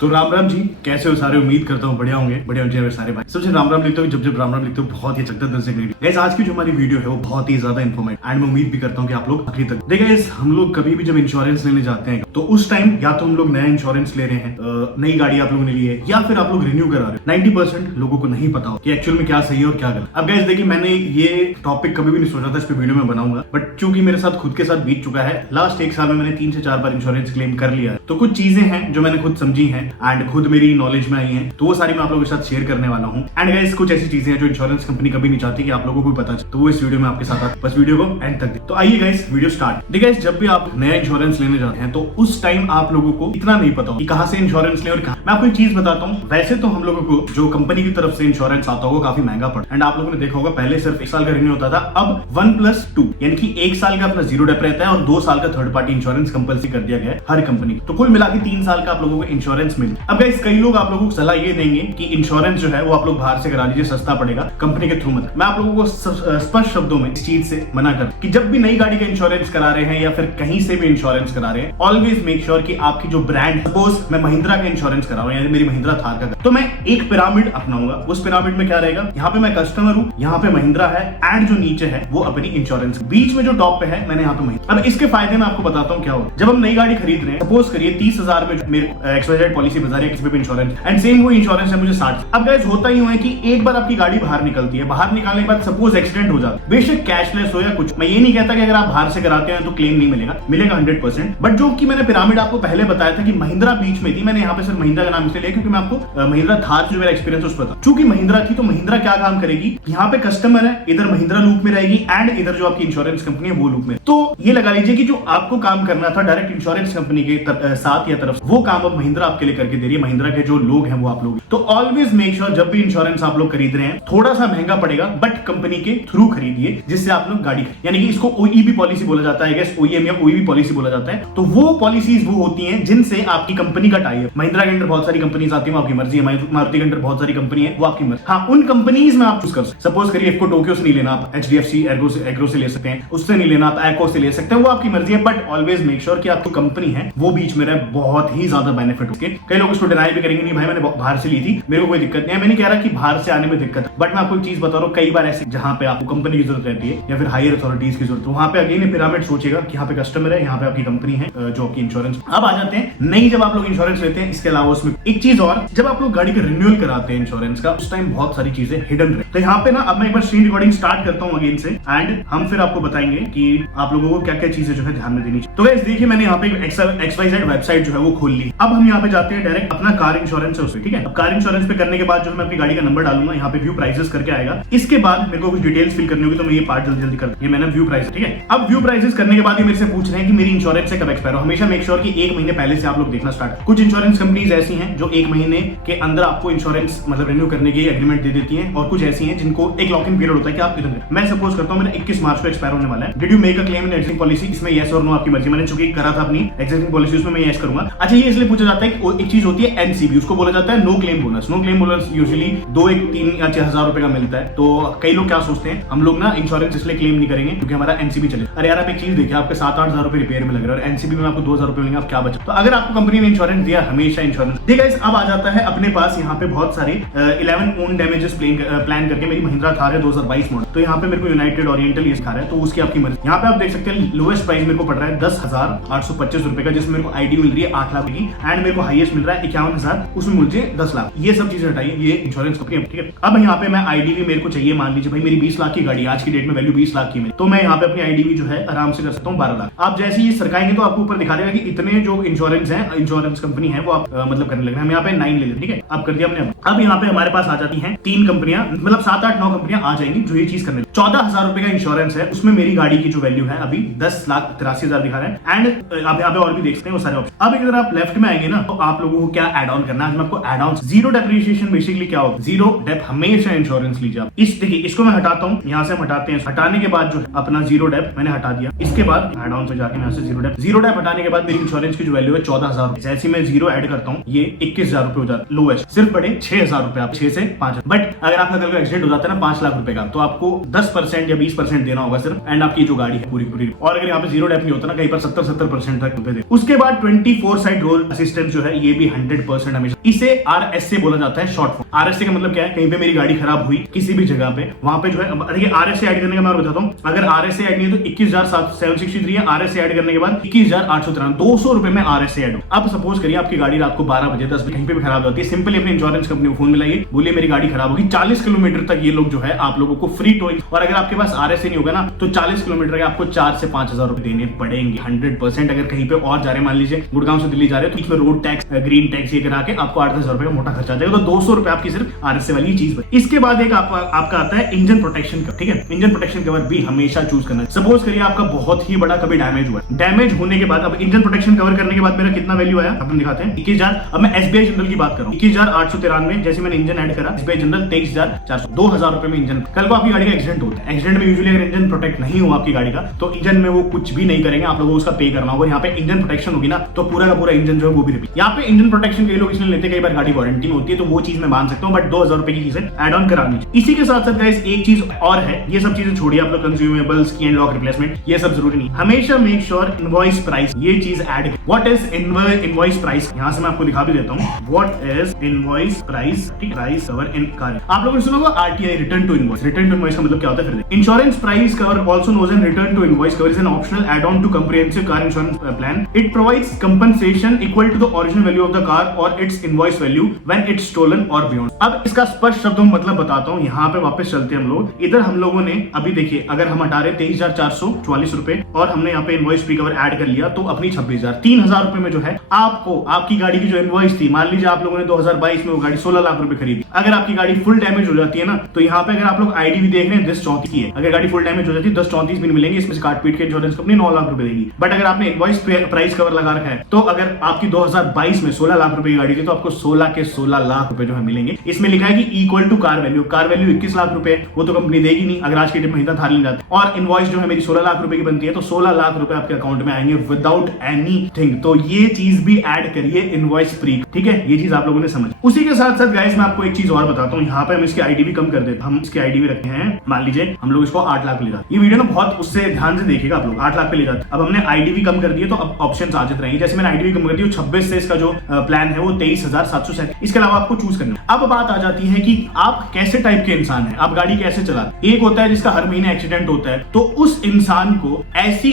तो राम राम जी, कैसे हो सारे? उम्मीद करता हूँ बढ़िया होंगे, बढ़िया होंगे मेरे सारे भाई। सबसे राम राम लिखते हो, जब राम राम लिखते हो बहुत ही अच्छा दिल से ग्रेट। गाइस, आज की जो हमारी वीडियो है वो बहुत ही ज्यादा इन्फॉर्मेटिव एंड मैं उम्मीद भी करता हूँ कि आप लोग आखिरी तक देखिए। गाइस, हम लोग कभी भी जब इंश्योरेंस लेने जाते हैं तो उस टाइम या तो हम लोग नया इंश्योरेंस ले रहे हैं, नई गाड़ी आप लोगों ने ली है, या फिर आप लोग रिन्यू करा रहे हो। 90% लोगों को नहीं पता हो कि एक्चुअल में क्या सही है और क्या गलत। अब गाइस देखिए, मैंने ये टॉपिक कभी भी नहीं सोचा था इस पे वीडियो में बनाऊंगा, बट क्योंकि मेरे साथ खुद के साथ बीत चुका है, लास्ट एक साल में मैंने 3 से 4 बार इंश्योरेंस क्लेम कर लिया है, तो कुछ चीजें हैं जो मैंने खुद समझी हैं एंड खुद मेरी नॉलेज में आई हैं, तो वो सारी मैं आप लोगों के साथ शेयर करने वाला हूं। एंड गाइस, कुछ ऐसी चीजें हैं जो इंश्योरेंस कंपनी कभी नहीं चाहती कि आप लोगों को भी पता चले, तो वो इस वीडियो में आपके साथ बस वीडियो को एंड तक दे। तो आइए गाइस, वीडियो स्टार्ट। देखिए गाइस, जब भी आप नया इंश्योरेंस लेने जाते हैं तो उस टाइम आप लोगों को इतना नहीं पता कि कहां से इंश्योरेंस ले और कहां। मैं आपको एक चीज बताता हूं, वैसे तो हम लोगों को जो कंपनी की तरफ से इंश्योरेंस आता होगा काफी महंगा पड़ता है। एंड आप लोगों ने देखा होगा पहले सिर्फ 1 साल का रिन्यू होता था, अब 1+2 यानी कि 1 साल का अपना जीरो डेप रहता है और 2 साल का थर्ड पार्टी इंश्योरेंस कंपल्सरी कर दिया गया है हर कंपनी। तो कुल मिला के 3 साल का आप लोगों को इंश्योरेंस मिले। अब गाइस, कई लोग आप लोगों को सलाह ये देंगे कि इंश्योरेंस जो है वो आप लोग बाहर से करा लीजिए, सस्ता पड़ेगा, कंपनी के थ्रू मत। मैं आप लोगों को स्पष्ट शब्दों में इस चीज से मना कर कि जब भी नई गाड़ी का इंश्योरेंस करा रहे हैं या फिर कहीं से भी इंश्योरेंस करा रहे हैं, ऑलवेज मेक श्योर कि आपकी जो ब्रांड, सपोज मैं महिंद्रा का इंश्योरेंस करा रहा हूं, यानी मेरी महिंद्रा थार का, तो मैं एक पिरामिड अपनाऊंगा। उस पिरामिड में क्या रहेगा, यहाँ पे मैं कस्टमर हूं, यहाँ पे महिंद्रा है एंड जो नीचे है वो अपनी इंश्योरेंस, बीच में जो टॉप पे है मैंने यहाँ पे महिंद्रा। अब इसके फायदे मैं आपको बताता हूँ क्या हो। जब हम नई गाड़ी खरीद रहे हैं, सपोज करिए 30,000 में मेरे XYZ पॉलिसी बता रही है किसी पे भी इंश्योरेंस, एंड सेम वो इंश्योरेंस है मुझे 60। अब गाइस, होता ही है कि एक बार आपकी गाड़ी बाहर निकलती है, बाहर निकालने के बाद सपोज एक्सीडेंट हो जाता है, बेशक कैशलेस हो या कुछ, मैं ये नहीं कहता कि अगर आप बाहर से कराते हैं तो क्लेम नहीं मिलेगा, मिलेगा 100%। बट जो कि मैंने पिरामिड आपको पहले बताया था कि महिंद्रा बीच में थी, मैंने यहाँ पे सिर्फ महिंद्रा का नाम इसलिए लिया क्योंकि मैं आपको महिंद्रा थार जो मेरा एक्सपीरियंस उस पर था। चूंकि महिंद्रा थी तो महिंद्रा क्या काम करेगी, यहाँ पे कस्टमर है, इधर महिंद्रा लूप में रहेगी एंड इधर जो आपकी इंश्योरेंस कंपनी है वो लूप में। तो ये लगा लीजिए कि जो आपको काम करना था डायरेक्ट इंश्योरेंस कंपनी के साथ या तरफ, वो काम अब महिंद्रा आपके लिए करके दे रही है। महिंद्रा के जो लोग हैं वो आप लोग। तो ऑलवेज मेक श्योर जब भी इंश्योरेंस आप लोग खरीद रहे हैं, थोड़ा सा महंगा पड़ेगा बट कंपनी के थ्रू खरीदिए, जिससे आप लोग गाड़ी, यानी कि इसको OEB पॉलिसी बोला जाता है, OEM या OEB पॉलिसी बोला जाता है। तो वो पॉलिसीज वो होती हैं जिनसे आपकी कंपनी का टाई है। महिंद्रा के अंदर बहुत सारी कंपनीज आती है, वो आपकी मर्जी है। मारुति के अंदर बहुत सारी कंपनी है, वो आपकी मर्जी। हाँ, उन कंपनीज में आप चूज कर सकते। सपोज करिए आपको टोक्यो से नहीं लेना, आप HDFC एग्रो से ले सकते हैं, उससे नहीं लेना आप एक्को से ले सकते हैं, वो आपकी मर्जी है। बट ऑलवेज मेक श्योर कि आपकी कंपनी है वो बीच में रहे, बहुत ही ज्यादा बेनिफिट होके। कई लोग इसको डिनाई भी करेंगे, नहीं भाई मैंने बाहर से ली थी, मेरे को कोई दिक्कत नहीं है। मैं नहीं कह रहा कि बाहर से आने में दिक्कत है, बट मैं आपको एक चीज बता रहा हूँ, कई बार ऐसे जहां पे आपको कंपनी की जरूरत रहती है या फिर हायर अथॉरिटीज की जरूरत, वहां पे अगेन पिरामिड सोचेगा कि यहाँ पे कस्टमर है, यहाँ पे आपकी कंपनी है जो आपकी इंश्योरेंस। अब आ जाते हैं नई, जब आप लोग इंश्योरेंस लेते हैं, इसके अलावा उसमें एक चीज और, जब आप लोग गाड़ी का रिन्यूअल कराते हैं इंश्योरेंस का, उस टाइम बहुत सारी चीजें हिडन रहे। तो यहाँ पे ना अब मैं एक बार स्क्रीन रिकॉर्डिंग स्टार्ट करता हूँ अगेन से एंड हम फिर आपको बताएंगे कि आप लोगों को क्या क्या चीजें जो है ध्यान में देनी चाहिए। तो गाइस देखिए, मैंने यहाँ पे XYZ वेबसाइट जो है वो खोल ली। अब हम यहाँ पे जाते हैं डायरेक्ट अपना कार इंश्योरेंस है उससे, ठीक है। अब कार इंश्योरेंस पे करने के बाद जो मैं अपनी गाड़ी का नंबर डालूंगा, यहाँ पे व्यू प्राइसेस करके आएगा। इसके बाद मेरे को कुछ डिटेल्स फिल करनी होगी, तो मैं ये पार्ट जल्दी कर, ये मैंने व्यू प्राइस, ठीक है। अब व्यू प्राइसेस करने के बाद ये मेरे से पूछ रहे हैं कि मेरी इंश्योरेंस से कब एक्सपायर हो। हमेशा मेक श्योर कि 1 महीने पहले से आप लोग देखना स्टार्ट। कुछ इंश्योरेंस कंपनीज ऐसी हैं जो 1 महीने के अंदर आपको इंश्योरेंस मतलब रिन्यू करने की एग्रीमेंट दे देती हैं, और कुछ ऐसी हैं जिनको एक लॉक इन पीरियड होता है कि आप इधर। मैं सपोज करता हूं मेरा 21 मार्च को एक्सपायर होने वाला है। Did you make a claim in existing policy, इसमें यस और नो आपकी मर्जी। मैंने चूंकि करा था अपनी एग्जिस्टिंग पॉलिसी, उसमें मैं यस करूंगा। अच्छा, ये इसलिए पूछा जाता है कि एक चीज होती है NCB, उसको बोला जाता है no claim bonus. No claim bonus usually 2, 1, 3 या 6,000 रुपए का मिलता है। तो कई लोग क्या सोचते हैं, हम लोग ना इंश्योरेंस इसलिए क्लेम नहीं करेंगे क्योंकि हमारा NCB चले। अरे यार, आप एक चीज देखिए, आपके 7-8 हजार रुपए रिपेयर में लग रहा है और NCB में आपको 2,000 रुपए मिलेंगे, आप क्या बचे। तो अगर आपको कंपनी ने इंश्योरेंस दिया, हमेशा इंश्योरेंस देखा। अब आ जाता है अपने पास यहाँ पे बहुत सारे 11 ओन डैमेजेस प्लान करके मेरी महिंद्रा थार है 2022 मॉडल। तो यहाँ पे मेरे को यूनाइटेड ओरिएंटल ये थार है, तो उसकी आपकी मर्जी। यहाँ पे आप देख सकते हैं लोएस्ट प्राइस मेरे को पड़ रहा है 10,825 रुपए का, जिसमें मेरे को ID मिल रही है 8 लाख की एंड मेरे को हाईएस्ट मिल रहा है 51,000, उसमें मुझे 10 लाख। ये सब चीजें हटाइए, ये इंश्योरेंस कंपनी, ठीक है। अब यहाँ पे मैं ID भी मेरे को चाहिए, मान लीजिए भाई मेरी 20 लाख की गाड़ी, आज की डेट में वैल्यू 20 लाख की, तो मैं यहाँ पे अपनी ID भी जो है आराम से कर सकता हूँ 12 लाख। आप जैसे ये सरकाएंगे तो आपको ऊपर दिखा देगा कि इतने जो इंश्योरेंस है, इंश्योरेंस कंपनी है वो आप मतलब करने लगे। हम यहाँ पे 9 ले लेते, ठीक है। अब कर दिया हमने। अब यहाँ पे हमारे पास आ जाती हैं 3 कंपनियां, मतलब 7, 8, 9 कंपनियां आ जाएंगी जो ये चीज करने। 14,000 रुपए का इंश्योरेंस है, उसमें मेरी गाड़ी की जो वैल्यू है अभी 10,83,000 दिखा रहा है एंड आप यहाँ पे और भी देख सकते हैं वो सारे ऑप्शन। अब अगर आप लेफ्ट में आएंगे ना, तो आप लोगों को क्या एड ऑन करना है। मैं आपको add on, zero depreciation basically क्या होगा, जीरो डेप हमेशा इंश्योरेंस लीजिए आप। इस देखिए, इसको मैं हटाता हूँ, यहाँ से हम हटाते हैं। हटाने के बाद जो है अपना जीरो डेप मैंने हटा दिया। इसके बाद एड ऑन पे जाके यहाँ से जीरो डेप हटाने के बाद मेरी इंश्योरेंस की जो वैल्यू है 14,000। जैसे मैं जीरो ऐड करता हूँ, ये 21,000 रुपए हो जाता है लोएस्ट, सिर्फ बड़े 6,000 रुपए, आप 6 से 5। बट अगर आपका कल का एक्सीडेंट हो जाता है ना 5 लाख रुपए का, तो आपको 10% या 20% देना होगा सिर्फ, एंड आपकी जो गाड़ी है पूरी। और अगर यहाँ पे जीरो डेप नहीं होता ना, कहीं पर 70% तक दे। उसके बाद 24 साइड रोल असिस्टेंस जो है, ये भी 100% हमेशा। इसे RSA बोला जाता है, शॉर्ट फॉर्म। RSA का मतलब क्या है, कहीं पे मेरी गाड़ी खराब हुई किसी भी जगह पे, वहां पे जो है, देखिए RSA ऐड करने का मैं बताता हूँ। अगर RSA ऐड नहीं है तो 21,763 है, RSA ऐड करने के बाद 21,893, 200 रुपए में RSA ऐड हो। अब सपोज करिए आपकी गाड़ी रात को 12 बजे 10 बजे कहीं पे भी खराब होती है, सिंपली अपनी इंश्योरेंस कंपनी को फोन मिलाइए, बोलिए मेरी गाड़ी खराब होगी, 40 किलोमीटर तक ये लोग जो है आप लोगों को फ्री टोइंग, और अगर आपके पास RSA नहीं होगा ना तो 40 किलोमीटर के आपको 4 से 5,000 रुपए देने पड़ेंगे 100%। अगर कहीं पे और जा रहे, मान लीजिए गुड़गांव से दिल्ली जा रहे हैं, तो इसमें रोड टैक्स, ग्रीन टैक्स ये करा के आपको 8,000 रुपए का मोटा खर्चा आ जाएगा, तो 200 रुपए आपकी सिर्फ RSA वाली चीज पर। इसके बाद एक आपका आता है इंजन प्रोटेक्शन का, ठीक है। इंजन प्रोटेक्शन कवर भी हमेशा चूज करना है। सपोज करिए आपका बहुत ही बड़ा कभी डैमेज हुआ, डैमेज होने के बाद अब इंजन प्रोटेक्शन कवर करने के बाद मेरा कितना वैल्यू आया अपन दिखाते हैं, 21,000। अब मैं SBI जनरल की बात कर रहा हूँ, 21,893, जैसे मैंने इंजन ऐड करा, SBI जनरल 23,400, 2,000 रुपए में इंजन। कल को आपकी गाड़ी का एक्सीडेंट होता है, एक्सीडेंट में यूजुअली अगर इंजन प्रोटेक्ट नहीं हुआ आपकी गाड़ी का, तो इंजन में वो कुछ भी नहीं करेंगे, आप लोगों को उसका पे करना होगा। यहाँ पे इंजन प्रोटेक्शन होगी ना, तो पूरा का पूरा इंजन जो है वो भी रिपीट। यहाँ पे इंजन प्रोटेक्शन के लोग इसलिए लेते, कई बार गाड़ी वारंटी में होती है, तो वो चीज मैं मान सकता हूँ, बट 2,000 रुपए की चीजें एड ऑन करानी। इसी के साथ साथ गाइस एक चीज और है, ये सब चीजें छोड़िए, आप लोग कंज्यूमेबल्स, की एंड लॉक रिप्लेसमेंट, ये सब जरूरी नहीं। हमेशा मेक श्योर इनवॉइस प्राइस ये चीज add. What is invoice price, यहां से मैं आपको दिखा भी देता हूं। What is invoice price, price cover in car. आप लोगों ने सुना होगा RTI, return to invoice. Return to invoice का मतलब क्या होता है? फिर insurance price cover, also known as return to invoice cover, is an optional add on to comprehensive car insurance plan. It provides compensation equal to the original value of the car और its invoice value when it's stolen और beyond. अब इसका स्पष्ट शब्दों में मतलब बताता हूं। यहाँ पे वापस चलते हैं हम लोग। इधर हम लोगों ने अभी देखिए, अगर हम हटा रहे 23,444 रुपए और हमने यहाँ पे इनवॉइस फ्री कवर ऐड कर लिया, तो अपनी 26,000, 3,000 रुपए में जो है आपको आपकी गाड़ी की जो इनवॉइस थी, मान लीजिए आप लोगों ने 2022 में वो गाड़ी 16 लाख रुपए खरीदी, अगर आपकी गाड़ी फुल डैमेज हो जाती है ना, तो यहाँ पे अगर आप लोग आईडी भी देख रहे हैं 1034 की है, अगर गाड़ी फुल डैमेज हो जाती है 1034 भी मिलेंगे, इसमें से काट पीट के इंश्योरेंस कंपनी 9 लाख रुपए देगी। बट अगर आपने इनवॉइस प्राइस कवर लगा रखा है, तो अगर आपकी 2022 में 16 लाख रुपए की गाड़ी थी, तो आपको 16 के 16 लाख रुपए जो है मिलेंगे। इसमें लिखा है कि equal to car value, car value 21 lakh रुपए, वो तो कंपनी देगी नहीं अगर आज के डेट में इतना थार ले जाती, और इनवॉइस जो है मेरी 16 लाख रुपए की बनती है, तो 16 लाख रुपए आपके अकाउंट में आएंगे विदाउट एनीथिंग। तो ये चीज भी ऐड करिए इनवॉइस फ्री, ठीक है। ये चीज आप लोगों ने समझ। उसी के साथ साथ गाइस मैं आपको एक चीज और बताता हूँ। यहाँ पे हम इसकी आईडी भी कम कर देते हैं, हम इसकी आईडी भी रखते हैं, मान लीजिए हम लोग इसको 8 लाख ले जाते। ये वीडियो ना बहुत उससे ध्यान से देखिएगा आप लोग, 8 लाख पे ले जाते। अब हमने आईडी भी कम कर दी है, तो अब ऑप्शंस आ जाते रहेंगे। जैसे मैंने आईडी भी कम कर दी, 26 से इसका जो प्लान है वो 23,700। इसके अलावा आपको चूज करना। अब बात आ जाती है कि आप कैसे टाइप के इंसान हैं, आप गाड़ी कैसे चलाते। एक होता है जिसका हर महीने एक्सीडेंट होता है, तो उस इंसान को ऐसी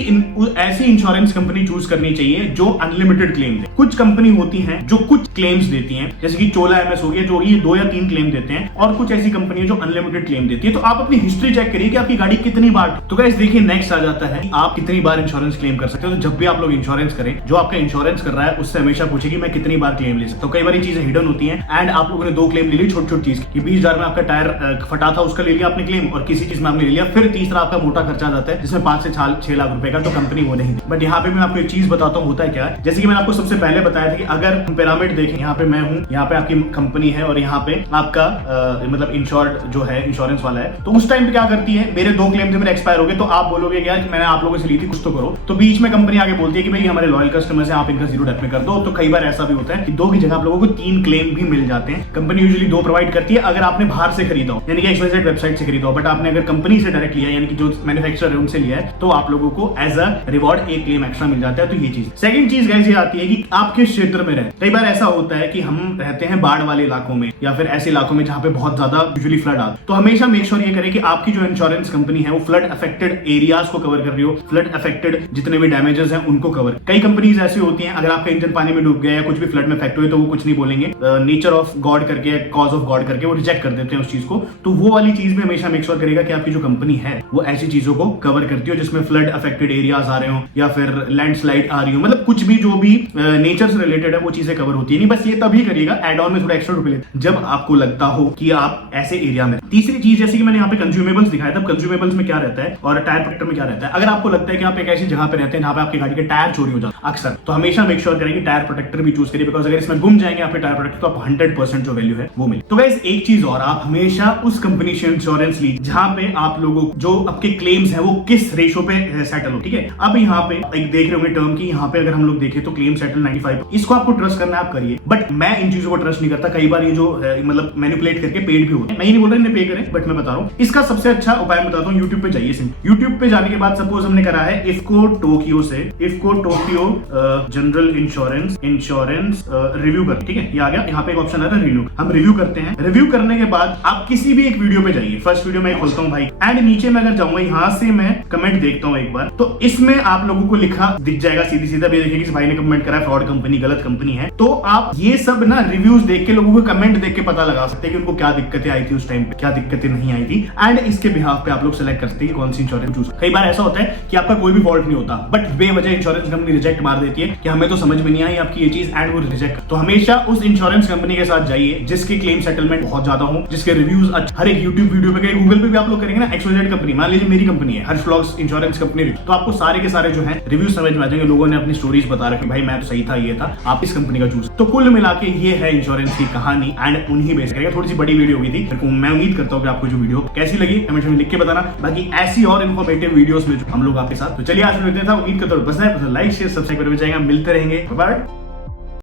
इंश्योरेंस कंपनी चूज करनी चाहिए जो अनलिमिटेड क्लेम दे। कुछ कंपनी होती हैं जो कुछ क्लेम्स देती हैं, जैसे कि चोला MS हो गया, जो ये 2 या 3 क्लेम देते हैं, और कुछ ऐसी कंपनी है जो अनलिमिटेड क्लेम देती है। तो आप अपनी हिस्ट्री चेक करिए कि आपकी गाड़ी कितनी बार। तो गाइस देखिए नेक्स्ट आ जाता है आप कितनी बार इंश्योरेंस क्लेम कर सकते हो। तो जब भी आप लोग इंश्योरेंस करें, जो आपका इंश्योरेंस कर रहा है उससे हमेशा पूछे कि मैं कितनी बार क्लेम ले सकता हूं। कई बार ये चीजें हिडन होती हैं, एंड आप लोगों ने 2 क्लेम ले ली छोटी छोटी चीज की, 20,000 में आपका टायर फटा था उसका ले लिया आपने क्लेम, और किसी चीज में आपने ले लिया, फिर तीसरा आपका मोटा खर्चा जाता है जिसमें 5 से 6 लाख रुपए का, तो कंपनी वो नहीं। बट यहाँ पे मैं आपको एक चीज बताता हूँ होता है क्या, जैसे कि मैंने आपको सबसे पहले बताया था कि अगर हम पिरामिड देखें, यहाँ पे मैं हूँ, यहाँ पे आपकी कंपनी है, और यहाँ पे आपका मतलब इंश्योर्ड जो है इंश्योरेंस वाला है, तो उस टाइम पे क्या करती है, मेरे 2 क्लेम थे मेरे एक्सपायर हो गए, तो आप बोलोगे यार कि मैंने आप लोगों से ली थी, कुछ तो करो। तो बीच में कंपनी आगे बोलती है कि भाई हमारे लॉयल कस्टमर्स हैं, आप इनका 0 डेट में कर दो। तो कई बार ऐसा भी होता है कि 2 की जगह आप लोगों को 3 क्लेम भी मिल जाते हैं। कंपनी यूजुअली 2 प्रोवाइड करती है अगर आपने बाहर से खरीदा हो, यानी कि XYZ वेबसाइट से खरीदा हो, बट आपने अगर कंपनी से डायरेक्ट लिया, यानी कि जो मैन्युफैक्चरर है उनसे लिया है, तो आप लोगों को as a reward 1 claim extra मिल जाता है। तो ये चीज। सेकंड चीज गाइस ये आती है कि आप किस क्षेत्र में रहते। कई बार ऐसा होता है कि हम रहते हैं बाढ़ वाले इलाकों में, या फिर ऐसे इलाकों में जहां पे बहुत ज्यादा यूजुअली फ्लड आता है। तो हमेशा मेक श्योर ये करें कि आपकी जो इंश्योरेंस कंपनी है वो फ्लड अफेक्टेड एरियाज को कवर कर रही हो, फ्लड अफेक्टेड जितने भी डैमेजेस हैं उनको कवर। कई कंपनीज ऐसी होती हैं, अगर आपका इंजन पानी में डूब गया या कुछ भी फ्लड में इफेक्ट हुए, तो वो कुछ नहीं बोलेंगे, नेचर ऑफ गॉड करके, कॉज ऑफ गॉड करके वो रिजेक्ट कर देते हैं उस चीज को। तो वो वाली चीज में हमेशा मेक श्योर करेगा कि आपकी जो कंपनी है वो ऐसी चीजों को कवर करती हो जिसमें फ्लड अफेक्टेड एरियाज आ रहे हो, या फिर लैंडस्लाइड आ रही हो, मतलब कुछ भी जो भी नेचर से रिलेटेड है वो चीजें कवर होती है। नहीं बस ये तभी करिएगा, एड ऑन में थोड़ा एक्स्ट्रा रुपए लेते जब आपको लगता हो कि आप ऐसे एरिया में। तीसरी चीज, जैसे कि मैंने यहाँ पे कंज्यूमेबल्स दिखाया था, कंज्यूमेबल्स में क्या रहता है और टायर प्रोटेक्टर में क्या रहता है। अगर आपको लगता है कि आप एक ऐसी जगह पे रहते हैं जहां पे आपकी गाड़ी के टायर चोरी हो जाते हैं अक्सर, तो हमेशा मेक श्योर करें कि टायर प्रोटेक्टर भी चूज करिए, बिकॉज अगर इसमें गुम जाएंगे आपके टायर प्रोटेक्टर, तो आप 100% जो वैल्यू है वो मिले। तो गाइस एक चीज और, आप हमेशा उस कंपनी से इंश्योरेंस लीजिए जहां पे आप लोगों जो आपके क्लेम्स है वो किस रेशो पे सेटल हो, ठीक है। अब यहाँ पे एक देख रहे होंगे टर्म की, यहाँ पे अगर हम लोग देखें तो क्लेम सेटल 95, इसको आपको ट्रस्ट करना है आप करिए, बट मैं इन चीजों को ट्रस्ट नहीं करता। कई बार ये जो मतलब मैनिपुलेट करके पेड भी होते हैं, मैं नहीं बोल रहा पे करें, बट मैं बता रहा हूँ इसका सबसे अच्छा उपाय बताता हूँ। यूट्यूब पे जाइए, यूट्यूब पे जाने के बाद सपोज हमने करा है इफ्को टोक्यो से, IFFCO Tokyo general insurance insurance review कर, ठीक है, ये आ गया, यहाँ पे एक ऑप्शन आ रहा है रिव्यू, हम रिव्यू करते हैं। रिव्यू करने के बाद आप किसी भी एक वीडियो पे जाइए, फर्स्ट वीडियो में खोलता हूँ भाई, एंड नीचे में अगर जाऊंगा, यहाँ से मैं कमेंट देखता हूँ एक बार, तो इसमें आप लोगों को लिखा दिख जाएगा सीधी सीधा, देखिए कि भाई ने कमेंट करा फ्रॉड कंपनी, गलत कंपनी है। तो आप ये सब ना रिव्यूज देख के, लोगों को कमेंट देख के पता लगा सकते हैं कि उनको क्या दिक्कतें आई थी उस टाइम पे, क्या दिक्कतें नहीं आई थी, एंड इसके बिहाफ पे आप लोग सेलेक्ट करते हैं कौन सी इंश्योरेंस चूज। कई बार ऐसा होता है कि आपका कोई भी फॉल्ट नहीं होता, बट बेवजह इंश्योरेंस कंपनी रिजेक्ट मार देती है कि हमें तो समझ में नहीं आई आपकी ये चीज, एंड वो रिजेक्ट। तो हमेशा उस इंश्योरेंस कंपनी के साथ जाइए जिसकी क्लेम सेटलमेंट बहुत ज्यादा हो, जिसके रिव्यूज हर एक यूट्यूब वीडियो पे, गूगल पे भी आप लोग करेंगे ना, XYZ कंपनी, मान लीजिए मेरी कंपनी है हर्ष व्लॉग्स इंश्योरेंस कंपनी, तो आपको सारे के सारे जो है रिव्यूज समझ में आ जाएंगे, लोगों ने अपनी स्टोरीज बता रखी, भाई मैं तो सही था, ये था, आप इस कंपनी का चूज। तो कुल मिला के ये है इंश्योरेंस की कहानी, एंड उन्हीं बेस करेगा। थोड़ी सी बड़ी वीडियो हुई थी, मैं उम्मीद करता हूँ कि आपको जो वीडियो कैसी लगी कमेंट में लिख के बताना। बाकी ऐसी और इन्फॉर्मेटिव वीडियोस में हम लोग आपके साथ, तो चलिए आज मिलते हैं, उम्मीद करता हूँ पसंद है, लाइक शेयर सब्सक्राइब करके जाएगा, मिलते रहेंगे, बाय बाय।